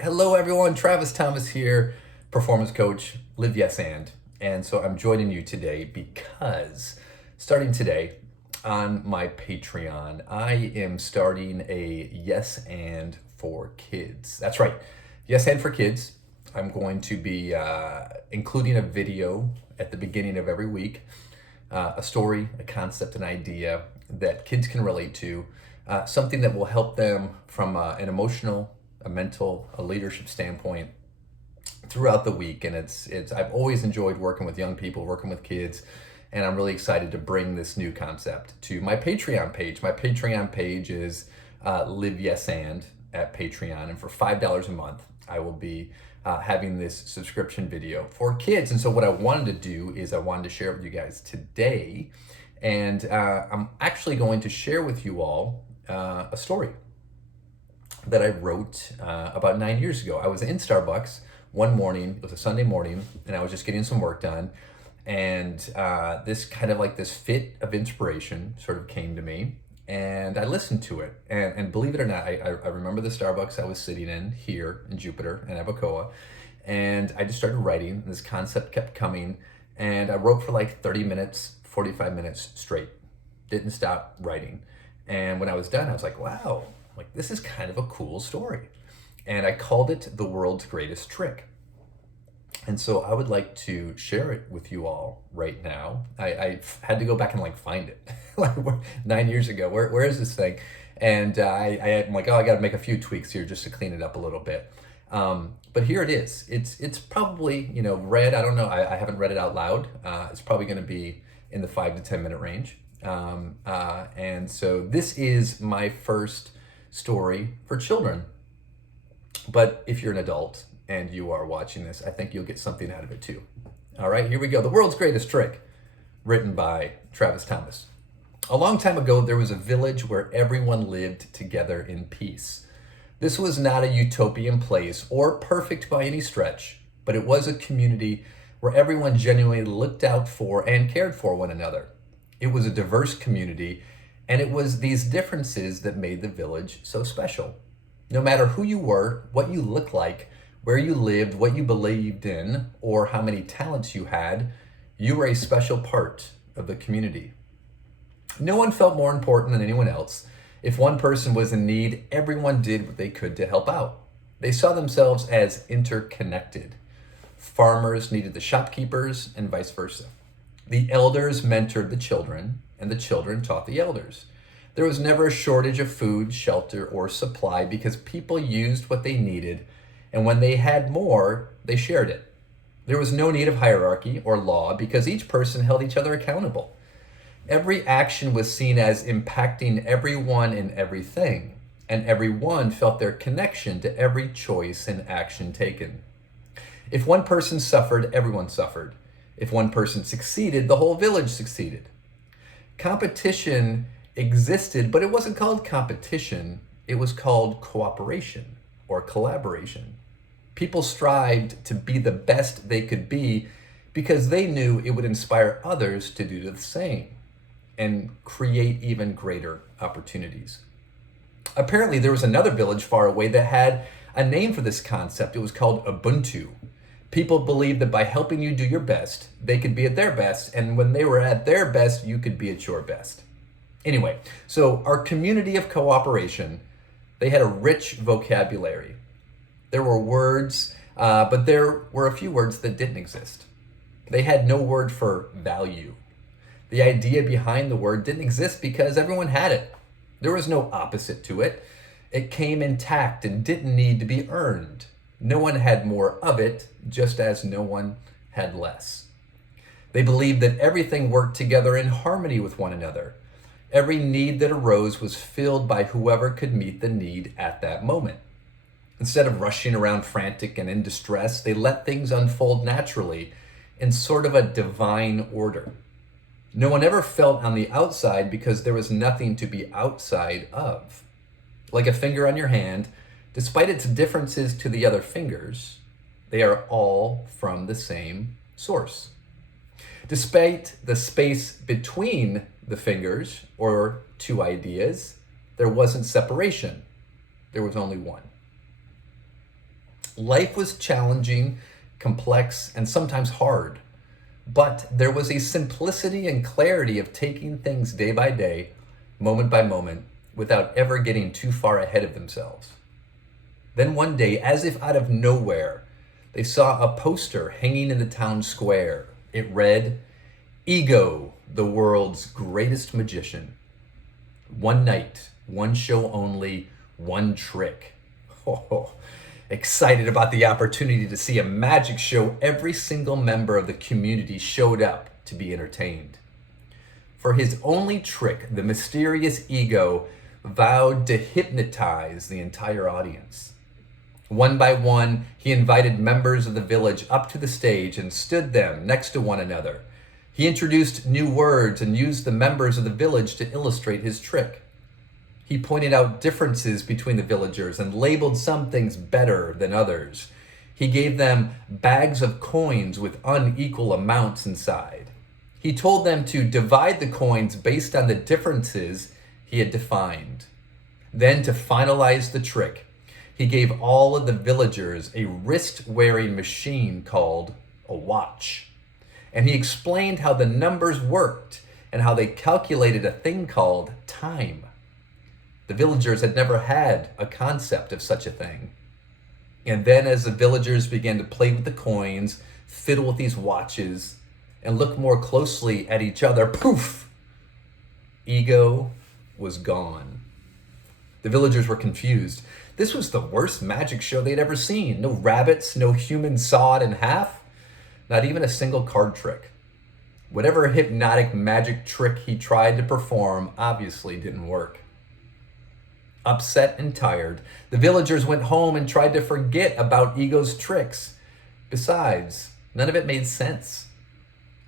Hello, everyone. Travis Thomas here, performance coach, Live Yes And. And so I'm joining you today because starting today on my Patreon, I am starting a Yes And for Kids. That's right, Yes And for Kids. I'm going to be including a video at the beginning of every week, a story, a concept, an idea that kids can relate to, something that will help them from an emotional, a mental, a leadership standpoint throughout the week. And it's I've always enjoyed working with young people, working with kids, and I'm really excited to bring this new concept to my Patreon page. My Patreon page is Live Yes And at Patreon, and for $5 a month, I will be having this subscription video for kids. And so what I wanted to do is I wanted to share it with you guys today, and I'm actually going to share with you all a story that I wrote about 9 years ago. I was in Starbucks one morning, it was a Sunday morning, and I was just getting some work done. And this kind of like this fit of inspiration sort of came to me, and I listened to it. And believe it or not, I remember the Starbucks I was sitting in here in Jupiter and Abacoa, and I just started writing. And this concept kept coming, and I wrote for like 30 minutes, 45 minutes straight. Didn't stop writing. And when I was done, I was like, wow, like this is kind of a cool story. And I called it The World's Greatest Trick. And so I would like to share it with you all right now. I had to go back and like find it, like 9 years ago. Where is this thing? And I'm like, oh, I got to make a few tweaks here just to clean it up a little bit. But here it is. It's probably read. I don't know. I haven't read it out loud. It's probably going to be in the 5 to 10 minute range. And so this is my first story for children. But if you're an adult and you are watching this, I think you'll get something out of it too. All right, here we go. The World's Greatest Trick, written by Travis Thomas. A long time ago, there was a village where everyone lived together in peace. This was not a utopian place or perfect by any stretch, but it was a community where everyone genuinely looked out for and cared for one another. It was a diverse community, and it was these differences that made the village so special. No matter who you were, what you looked like, where you lived, what you believed in, or how many talents you had, you were a special part of the community. No one felt more important than anyone else. If one person was in need, everyone did what they could to help out. They saw themselves as interconnected. Farmers needed the shopkeepers, and vice versa. The elders mentored the children, and the children taught the elders. There was never a shortage of food, shelter, or supply because people used what they needed, and when they had more, they shared it. There was no need of hierarchy or law because each person held each other accountable. Every action was seen as impacting everyone and everything, and everyone felt their connection to every choice and action taken. If one person suffered, everyone suffered. If one person succeeded, the whole village succeeded. Competition existed, but it wasn't called competition. It was called cooperation or collaboration. People strived to be the best they could be because they knew it would inspire others to do the same and create even greater opportunities. Apparently, there was another village far away that had a name for this concept. It was called Ubuntu. People believed that by helping you do your best, they could be at their best, and when they were at their best, you could be at your best. Anyway, so our community of cooperation, they had a rich vocabulary. There were words, but there were a few words that didn't exist. They had no word for value. The idea behind the word didn't exist because everyone had it. There was no opposite to it. It came intact and didn't need to be earned. No one had more of it, just as no one had less. They believed that everything worked together in harmony with one another. Every need that arose was filled by whoever could meet the need at that moment. Instead of rushing around frantic and in distress, they let things unfold naturally in sort of a divine order. No one ever felt on the outside because there was nothing to be outside of. Like a finger on your hand, despite its differences to the other fingers, they are all from the same source. Despite the space between the fingers or two ideas, there wasn't separation. There was only one. Life was challenging, complex, and sometimes hard. But there was a simplicity and clarity of taking things day by day, moment by moment, without ever getting too far ahead of themselves. Then one day, as if out of nowhere, they saw a poster hanging in the town square. It read, "Ego, the world's greatest magician. One night, one show only, one trick." Oh, excited about the opportunity to see a magic show, every single member of the community showed up to be entertained. For his only trick, the mysterious Ego vowed to hypnotize the entire audience. One by one, he invited members of the village up to the stage and stood them next to one another. He introduced new words and used the members of the village to illustrate his trick. He pointed out differences between the villagers and labeled some things better than others. He gave them bags of coins with unequal amounts inside. He told them to divide the coins based on the differences he had defined. Then, to finalize the trick, he gave all of the villagers a wrist-wearing machine called a watch. And he explained how the numbers worked and how they calculated a thing called time. The villagers had never had a concept of such a thing. And then as the villagers began to play with the coins, fiddle with these watches, and look more closely at each other, poof, Ego was gone. The villagers were confused. This was the worst magic show they'd ever seen. No rabbits, no human sawed in half, not even a single card trick. Whatever hypnotic magic trick he tried to perform obviously didn't work. Upset and tired, the villagers went home and tried to forget about Ego's tricks. Besides, none of it made sense.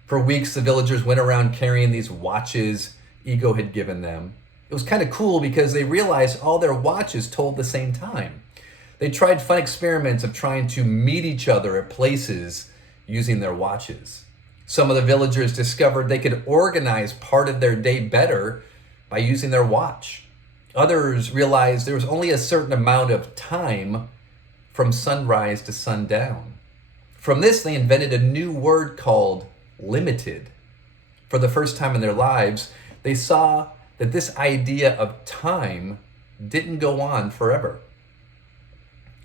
For weeks, the villagers went around carrying these watches Ego had given them. It was kind of cool because they realized all their watches told the same time. They tried fun experiments of trying to meet each other at places using their watches. Some of the villagers discovered they could organize part of their day better by using their watch. Others realized there was only a certain amount of time from sunrise to sundown. From this, they invented a new word called limited. For the first time in their lives, they saw that this idea of time didn't go on forever.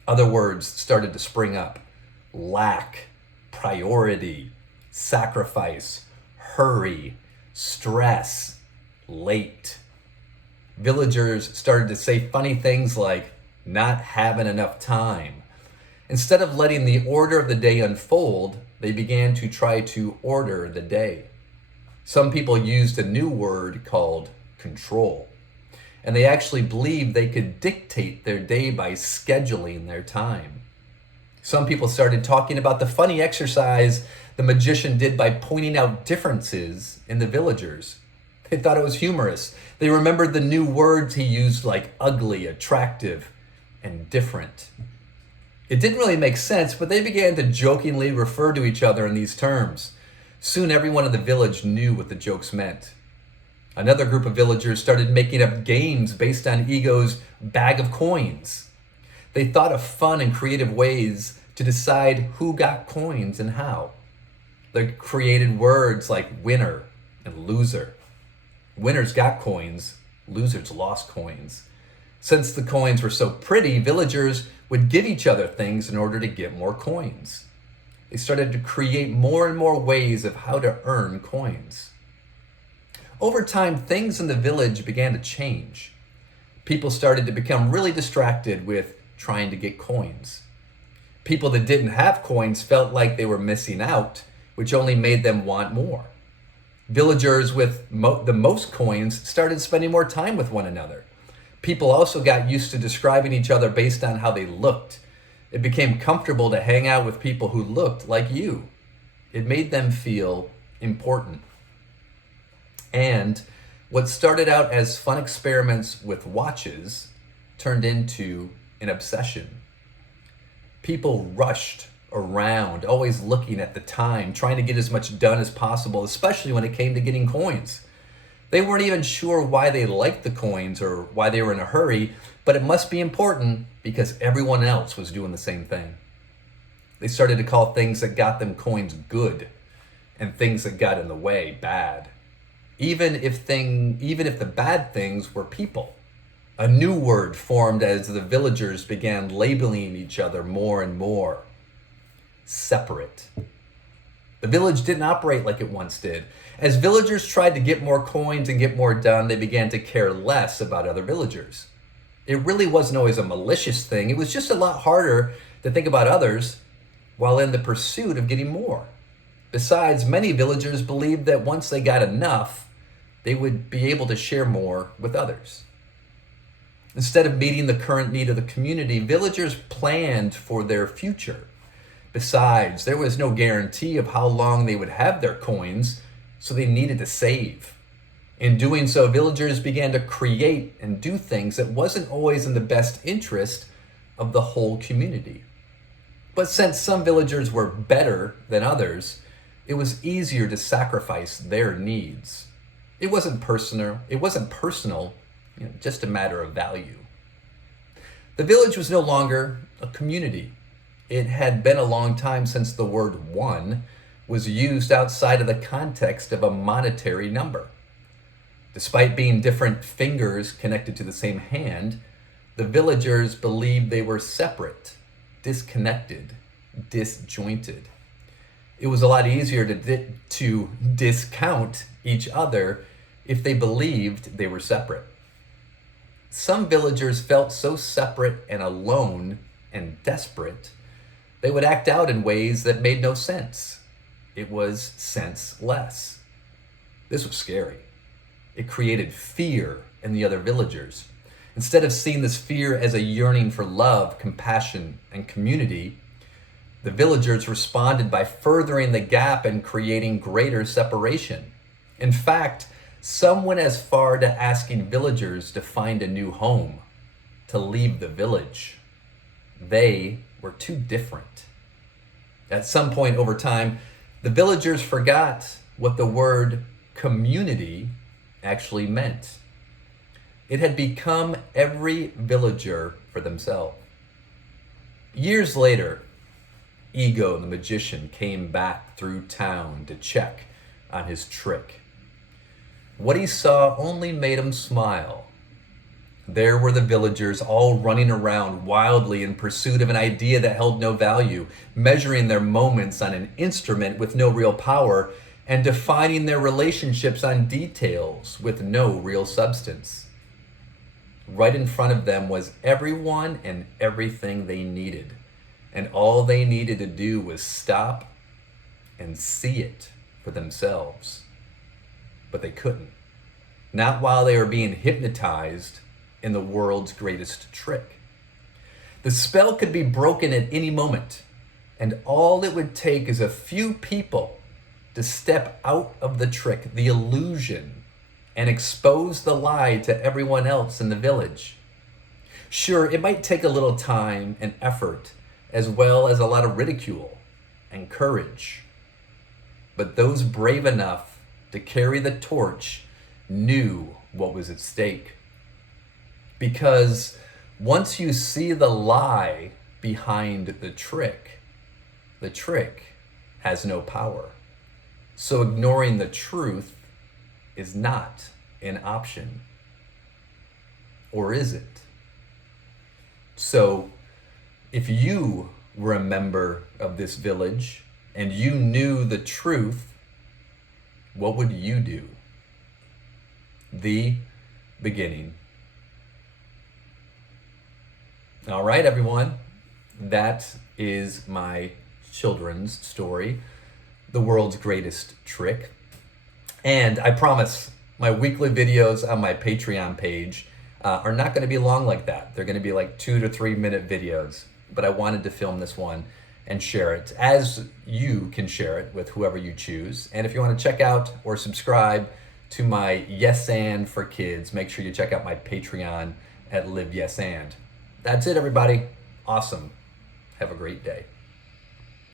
Other words started to spring up: lack, priority, sacrifice, hurry, stress, late. Villagers started to say funny things like not having enough time. Instead of letting the order of the day unfold, they began to try to order the day. Some people used a new word called control, and they actually believed they could dictate their day by scheduling their time. Some people started talking about the funny exercise the magician did by pointing out differences in the villagers. They thought it was humorous. They remembered the new words he used, like ugly, attractive, and different. It didn't really make sense, but they began to jokingly refer to each other in these terms. Soon everyone in the village knew what the jokes meant. Another group of villagers started making up games based on Ego's bag of coins. They thought of fun and creative ways to decide who got coins and how. They created words like winner and loser. Winners got coins, losers lost coins. Since the coins were so pretty, villagers would give each other things in order to get more coins. They started to create more and more ways of how to earn coins. Over time, things in the village began to change. People started to become really distracted with trying to get coins. People that didn't have coins felt like they were missing out, which only made them want more. Villagers with the most coins started spending more time with one another. People also got used to describing each other based on how they looked. It became comfortable to hang out with people who looked like you. It made them feel important. And what started out as fun experiments with watches turned into an obsession. People rushed around, always looking at the time, trying to get as much done as possible, especially when it came to getting coins. They weren't even sure why they liked the coins or why they were in a hurry, but it must be important because everyone else was doing the same thing. They started to call things that got them coins good and things that got in the way bad. Even if the bad things were people. A new word formed as the villagers began labeling each other more and more. Separate. The village didn't operate like it once did. As villagers tried to get more coins and get more done, they began to care less about other villagers. It really wasn't always a malicious thing. It was just a lot harder to think about others while in the pursuit of getting more. Besides, many villagers believed that once they got enough, they would be able to share more with others. Instead of meeting the current need of the community, villagers planned for their future. Besides, there was no guarantee of how long they would have their coins, so they needed to save. In doing so, villagers began to create and do things that wasn't always in the best interest of the whole community. But since some villagers were better than others, it was easier to sacrifice their needs. It wasn't personal, just a matter of value. The village was no longer a community. It had been a long time since the word one was used outside of the context of a monetary number. Despite being different fingers connected to the same hand, the villagers believed they were separate, disconnected, disjointed. It was a lot easier to discount each other if they believed they were separate. Some villagers felt so separate and alone and desperate, they would act out in ways that made no sense. It was senseless. This was scary. It created fear in the other villagers. Instead of seeing this fear as a yearning for love, compassion, and community, the villagers responded by furthering the gap and creating greater separation. In fact, some went as far to asking villagers to find a new home, to leave the village. They were too different. At some point over time, the villagers forgot what the word community actually meant. It had become every villager for themselves. Years later, Ego the magician came back through town to check on his trick. What he saw only made him smile. There were the villagers all running around wildly in pursuit of an idea that held no value, measuring their moments on an instrument with no real power, and defining their relationships on details with no real substance. Right in front of them was everyone and everything they needed, and all they needed to do was stop and see it for themselves. But they couldn't. Not while they were being hypnotized in the world's greatest trick. The spell could be broken at any moment, and all it would take is a few people to step out of the trick, the illusion, and expose the lie to everyone else in the village. Sure, it might take a little time and effort, as well as a lot of ridicule and courage. But those brave enough to carry the torch knew what was at stake. Because once you see the lie behind the trick has no power. So ignoring the truth is not an option. Or is it? So if you were a member of this village and you knew the truth, what would you do? The beginning. All right, everyone. That is my children's story, The World's Greatest Trick. And I promise my weekly videos on my Patreon page are not going to be long like that. They're going to be like 2 to 3 minute videos. But I wanted to film this one and share it, as you can share it with whoever you choose. And if you want to check out or subscribe to my Yes And for Kids, make sure you check out my Patreon at Live Yes And. That's it, everybody. Awesome. Have a great day.